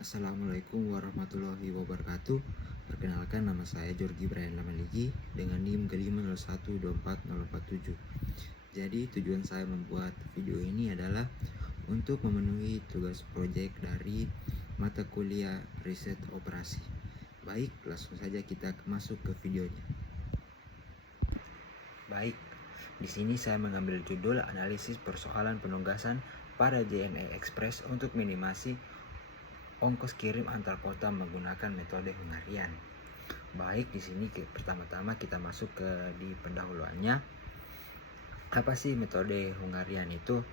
Assalamualaikum warahmatullahi wabarakatuh. Perkenalkan, nama saya Jorgi Brian Lamaligi dengan NIM G501240447. Jadi tujuan saya membuat video ini adalah untuk memenuhi tugas proyek dari mata kuliah riset operasi. Baik, langsung saja kita masuk ke videonya. Baik, di sini saya mengambil judul analisis persoalan penugasan pada JNE Express untuk minimasi ongkos kirim antar kota menggunakan metode Hungarian. Baik, di sini pertama-tama kita masuk ke di pendahuluannya. Apa sih metode Hungarian itu?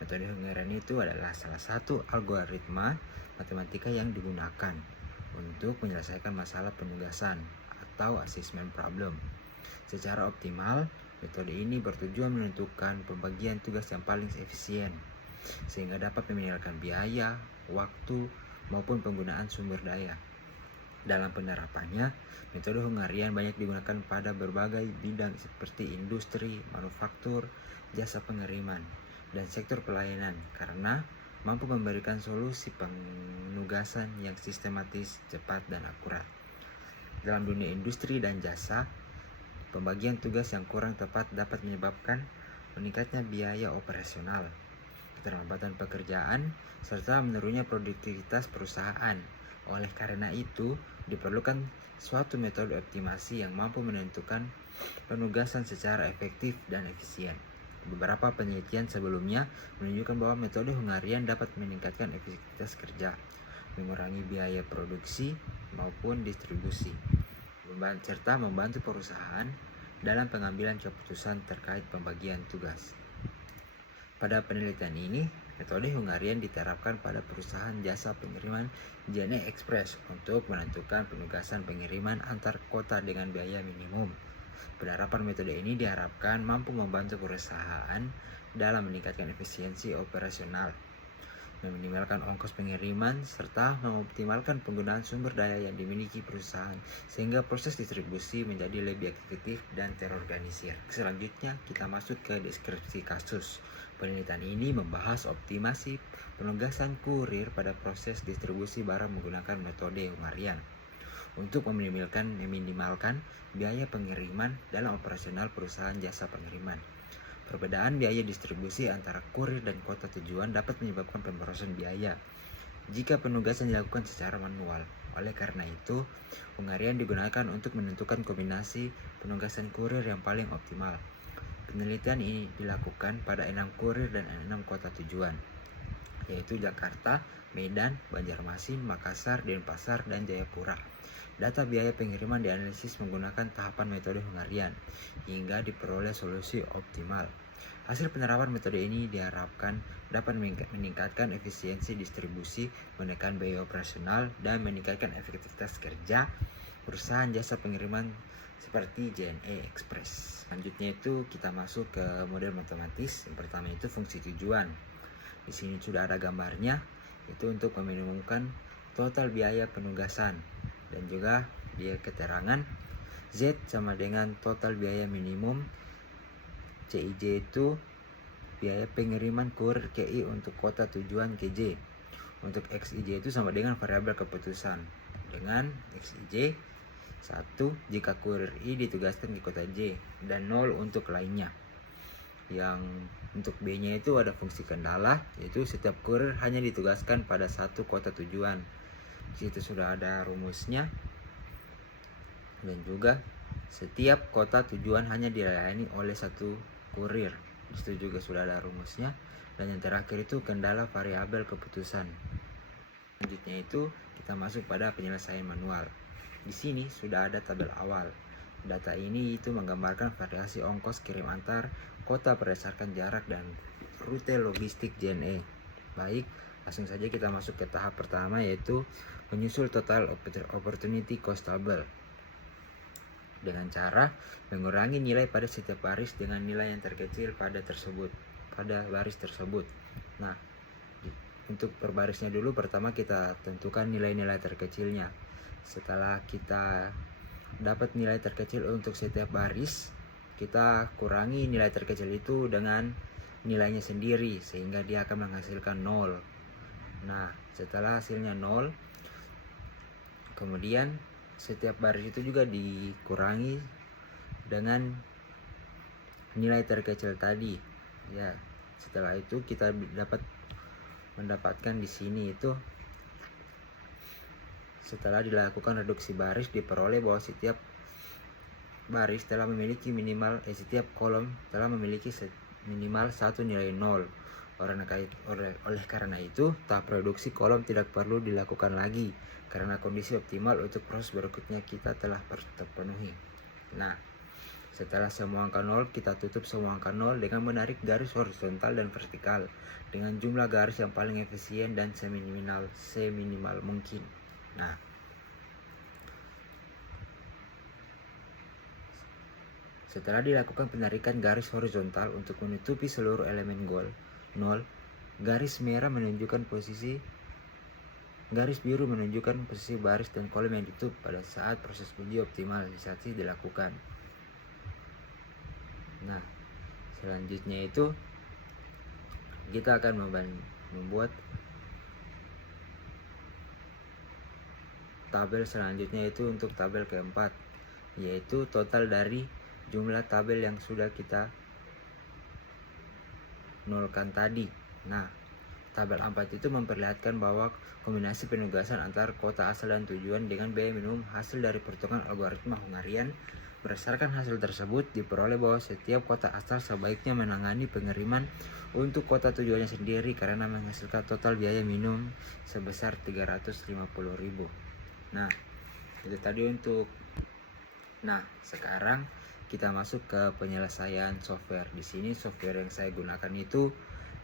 Metode Hungarian itu adalah salah satu algoritma matematika yang digunakan untuk menyelesaikan masalah penugasan atau assessment problem. Secara optimal, metode ini bertujuan menentukan pembagian tugas yang paling efisien sehingga dapat meminimalkan biaya, waktu, maupun penggunaan sumber daya. Dalam penerapannya, metode Hungarian banyak digunakan pada berbagai bidang seperti industri, manufaktur, jasa pengiriman, dan sektor pelayanan karena mampu memberikan solusi penugasan yang sistematis, cepat, dan akurat. Dalam dunia industri dan jasa, pembagian tugas yang kurang tepat dapat menyebabkan meningkatnya biaya operasional, keterlambatan pekerjaan, serta menurunnya produktivitas perusahaan. Oleh karena itu, diperlukan suatu metode optimasi yang mampu menentukan penugasan secara efektif dan efisien. Beberapa penelitian sebelumnya menunjukkan bahwa metode Hungarian dapat meningkatkan efektivitas kerja, mengurangi biaya produksi maupun distribusi, serta membantu perusahaan dalam pengambilan keputusan terkait pembagian tugas. Pada penelitian ini, metode Hungarian diterapkan pada perusahaan jasa pengiriman JNE Express untuk menentukan penugasan pengiriman antar kota dengan biaya minimum. Penerapan metode ini diharapkan mampu membantu perusahaan dalam meningkatkan efisiensi operasional, meminimalkan ongkos pengiriman, serta mengoptimalkan penggunaan sumber daya yang dimiliki perusahaan sehingga proses distribusi menjadi lebih efektif dan terorganisir. Selanjutnya, kita masuk ke deskripsi kasus. Penelitian ini membahas optimasi penugasan kurir pada proses distribusi barang menggunakan metode Hungarian untuk meminimalkan biaya pengiriman dalam operasional perusahaan jasa pengiriman. Perbedaan biaya distribusi antara kurir dan kota tujuan dapat menyebabkan pemborosan biaya jika penugasan dilakukan secara manual. Oleh karena itu, Hungarian digunakan untuk menentukan kombinasi penugasan kurir yang paling optimal. Penelitian ini dilakukan pada 6 kurir dan 6 kota tujuan, yaitu Jakarta, Medan, Banjarmasin, Makassar, Denpasar, dan Jayapura. Data biaya pengiriman dianalisis menggunakan tahapan metode Hungarian hingga diperoleh solusi optimal. Hasil penerapan metode ini diharapkan dapat meningkatkan efisiensi distribusi, menekan biaya operasional, dan meningkatkan efektivitas kerja perusahaan jasa pengiriman seperti JNE Express. Selanjutnya itu kita masuk ke model matematis. Yang pertama itu fungsi tujuan. Di sini sudah ada gambarnya, itu untuk meminimumkan total biaya penugasan, dan juga dia keterangan Z sama dengan total biaya minimum, CIJ itu biaya pengiriman kurir KI untuk kota tujuan KJ. Untuk XIJ itu sama dengan variabel keputusan dengan XIJ 1 jika kurir I ditugaskan di kota J dan 0 untuk lainnya. Yang untuk B-nya itu ada fungsi kendala, yaitu setiap kurir hanya ditugaskan pada satu kota tujuan. Di situ sudah ada rumusnya. Dan juga setiap kota tujuan hanya dilayani oleh satu kurir. Di situ juga sudah ada rumusnya. Dan yang terakhir itu kendala variabel keputusan. Selanjutnya itu kita masuk pada penyelesaian manual. Di sini sudah ada tabel awal. Data ini itu menggambarkan variasi ongkos kirim antar kota berdasarkan jarak dan rute logistik JNE. Baik, langsung saja kita masuk ke tahap pertama, yaitu menyusul total opportunity cost table dengan cara mengurangi nilai pada setiap baris dengan nilai yang terkecil pada baris tersebut. Nah, untuk per barisnya dulu, pertama kita tentukan nilai-nilai terkecilnya. Setelah kita dapat nilai terkecil untuk setiap baris, kita kurangi nilai terkecil itu dengan nilainya sendiri sehingga dia akan menghasilkan 0. Nah, Setelah hasilnya 0, kemudian setiap baris itu juga dikurangi dengan nilai terkecil tadi. Ya, setelah itu kita dapat mendapatkan di sini itu setelah dilakukan reduksi baris diperoleh bahwa setiap baris telah memiliki setiap kolom telah memiliki minimal satu nilai 0. Oleh karena itu, tahap reduksi kolom tidak perlu dilakukan lagi karena kondisi optimal untuk proses berikutnya kita telah terpenuhi. Nah, setelah semua angka 0, kita tutup semua angka 0 dengan menarik garis horizontal dan vertikal dengan jumlah garis yang paling efisien dan seminimal mungkin. Nah, setelah dilakukan penarikan garis horizontal untuk menutupi seluruh elemen 0, garis biru menunjukkan posisi baris dan kolom yang ditutup pada saat proses uji optimalisasi dilakukan. Nah, selanjutnya itu kita akan membuat tabel selanjutnya itu untuk tabel keempat, yaitu total dari jumlah tabel yang sudah kita nolkan tadi. Nah, tabel 4 itu memperlihatkan bahwa kombinasi penugasan antar kota asal dan tujuan dengan biaya minimum hasil dari perhitungan algoritma Hungarian. Berdasarkan hasil tersebut, diperoleh bahwa setiap kota asal sebaiknya menangani pengiriman untuk kota tujuannya sendiri karena menghasilkan total biaya minimum sebesar 350.000. Nah, itu tadi untuk. Nah, sekarang kita masuk ke penyelesaian software. Di sini software yang saya gunakan itu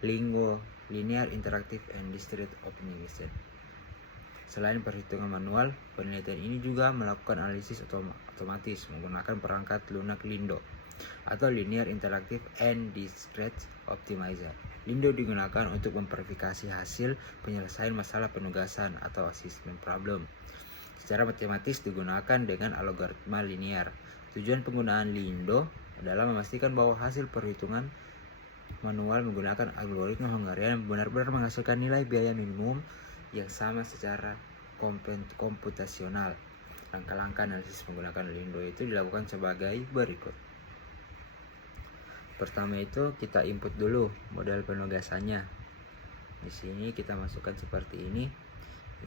Lingo, Linear Interactive and District Optimization. Selain perhitungan manual, penelitian ini juga melakukan analisis otomatis menggunakan perangkat lunak Lindo atau Linear Interactive and Discrete Optimizer. Lindo digunakan untuk memverifikasi hasil penyelesaian masalah penugasan atau assessment problem. Secara matematis digunakan dengan algoritma linear. Tujuan penggunaan Lindo adalah memastikan bahwa hasil perhitungan manual menggunakan algoritma Hungarian benar-benar menghasilkan nilai biaya minimum yang sama secara komputasional. Langkah-langkah analisis menggunakan Lindo itu dilakukan sebagai berikut. Pertama itu kita input dulu model penugasannya. Di sini kita masukkan seperti ini,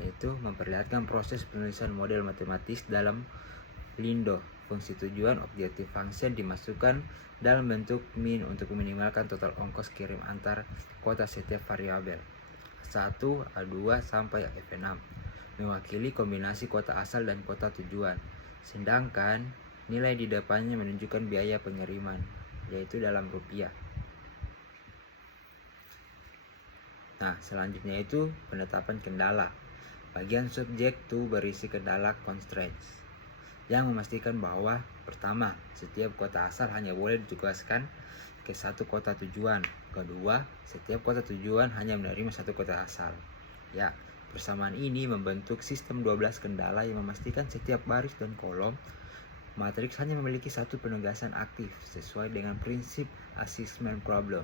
yaitu memperlihatkan proses penulisan model matematis dalam Lindo. Fungsi tujuan objective function dimasukkan dalam bentuk min untuk meminimalkan total ongkos kirim antar kota setiap variabel A1, A2 sampai F6 mewakili kombinasi kota asal dan kota tujuan, sedangkan nilai di depannya menunjukkan biaya pengiriman, yaitu dalam rupiah. Nah, selanjutnya itu penetapan kendala. Bagian subjek itu berisi kendala constraints yang memastikan bahwa pertama, setiap kota asal hanya boleh ditugaskan ke satu kota tujuan. Kedua, setiap kota tujuan hanya menerima satu kota asal. Ya, persamaan ini membentuk sistem 12 kendala yang memastikan setiap baris dan kolom matriks hanya memiliki satu penugasan aktif sesuai dengan prinsip assessment problem.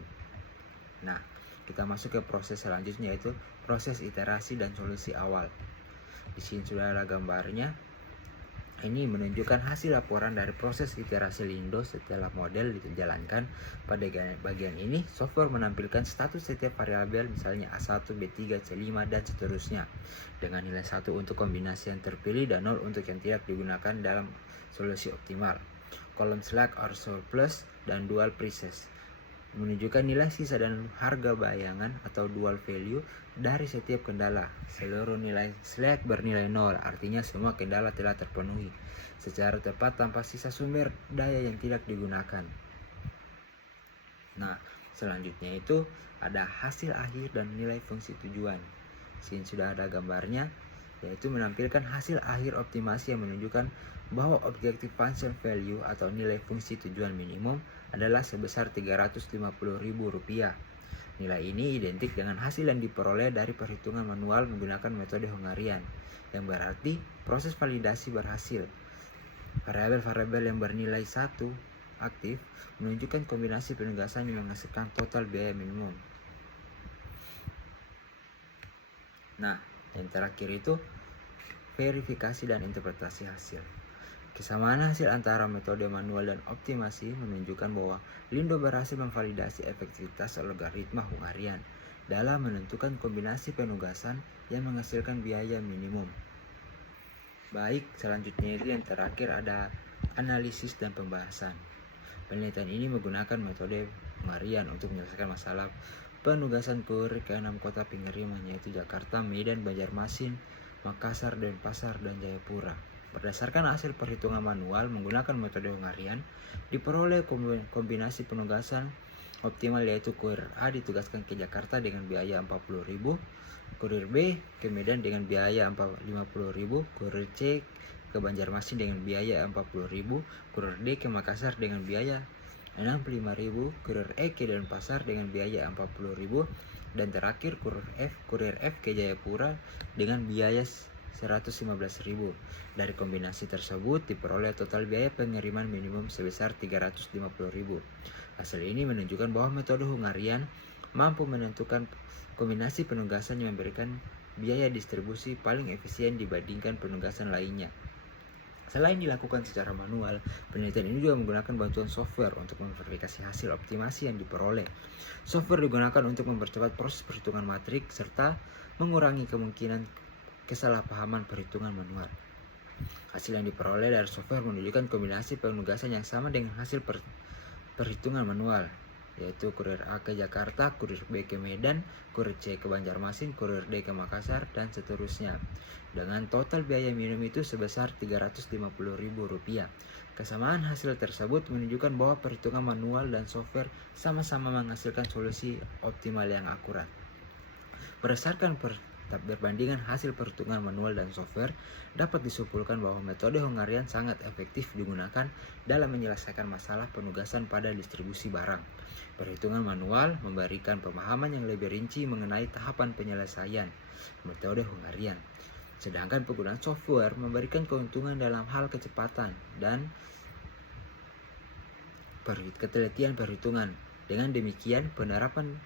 Nah, kita masuk ke proses selanjutnya, yaitu proses iterasi dan solusi awal. Di sini sudah ada gambarnya. Ini menunjukkan hasil laporan dari proses iterasi Lindo setelah model dijalankan. Pada bagian ini, software menampilkan status setiap variabel, misalnya A1, B3, C5, dan seterusnya, dengan nilai 1 untuk kombinasi yang terpilih dan 0 untuk yang tidak digunakan dalam solusi optimal. Kolom slack or surplus dan dual prices menunjukkan nilai sisa dan harga bayangan atau dual value dari setiap kendala. Seluruh nilai slack bernilai 0, artinya semua kendala telah terpenuhi secara tepat tanpa sisa sumber daya yang tidak digunakan. Nah, selanjutnya itu ada hasil akhir dan nilai fungsi tujuan. Sini sudah ada gambarnya, yaitu menampilkan hasil akhir optimasi yang menunjukkan bahwa objective function value atau nilai fungsi tujuan minimum adalah sebesar Rp350.000. Nilai ini identik dengan hasil yang diperoleh dari perhitungan manual menggunakan metode Hungarian, yang berarti proses validasi berhasil. Variabel-variabel yang bernilai 1 aktif menunjukkan kombinasi penugasan yang menghasilkan total biaya minimum. Nah, yang terakhir itu verifikasi dan interpretasi hasil. Kesamaan hasil antara metode manual dan optimasi menunjukkan bahwa Lindo berhasil memvalidasi efektivitas logaritma Hungarian dalam menentukan kombinasi penugasan yang menghasilkan biaya minimum. Baik, selanjutnya itu yang terakhir ada analisis dan pembahasan. Penelitian ini menggunakan metode Hungarian untuk menyelesaikan masalah penugasan kurir ke 6 kota pengiriman, yaitu Jakarta, Medan, Banjarmasin, Makassar, Denpasar, dan Jayapura. Berdasarkan hasil perhitungan manual menggunakan metode Hungarian, diperoleh kombinasi penugasan optimal, yaitu kurir A ditugaskan ke Jakarta dengan biaya 40.000, kurir B ke Medan dengan biaya 50.000, kurir C ke Banjarmasin dengan biaya 40.000, kurir D ke Makassar dengan biaya 65.000, kurir E ke Denpasar dengan biaya 40.000, dan terakhir kurir F ke Jayapura dengan biaya 115.000. Dari kombinasi tersebut diperoleh total biaya pengiriman minimum sebesar 350.000. Hasil ini menunjukkan bahwa metode Hungarian mampu menentukan kombinasi penugasan yang memberikan biaya distribusi paling efisien dibandingkan penugasan lainnya. Selain dilakukan secara manual, penelitian ini juga menggunakan bantuan software untuk memverifikasi hasil optimasi yang diperoleh. Software digunakan untuk mempercepat proses perhitungan matrik serta mengurangi kemungkinan kesalahpahaman perhitungan manual. Hasil yang diperoleh dari software menunjukkan kombinasi penugasan yang sama dengan hasil perhitungan manual, yaitu kurir A ke Jakarta, kurir B ke Medan, kurir C ke Banjarmasin, kurir D ke Makassar, dan seterusnya. Dengan total biaya minimum itu sebesar Rp350.000. Kesamaan hasil tersebut menunjukkan bahwa perhitungan manual dan software sama-sama menghasilkan solusi optimal yang akurat. Berdasarkan perbandingan hasil perhitungan manual dan software, dapat disimpulkan bahwa metode Hungarian sangat efektif digunakan dalam menyelesaikan masalah penugasan pada distribusi barang. Perhitungan manual memberikan pemahaman yang lebih rinci mengenai tahapan penyelesaian metode Hungarian, sedangkan penggunaan software memberikan keuntungan dalam hal kecepatan dan ketelitian perhitungan. Dengan demikian, penerapan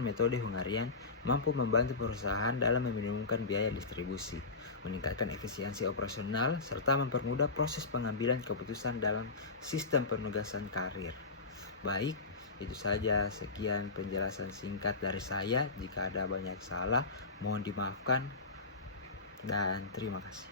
metode Hungarian mampu membantu perusahaan dalam meminimumkan biaya distribusi, meningkatkan efisiensi operasional, serta mempermudah proses pengambilan keputusan dalam sistem penugasan karir. Baik, itu saja, sekian penjelasan singkat dari saya. Jika ada banyak salah, mohon dimaafkan, dan terima kasih.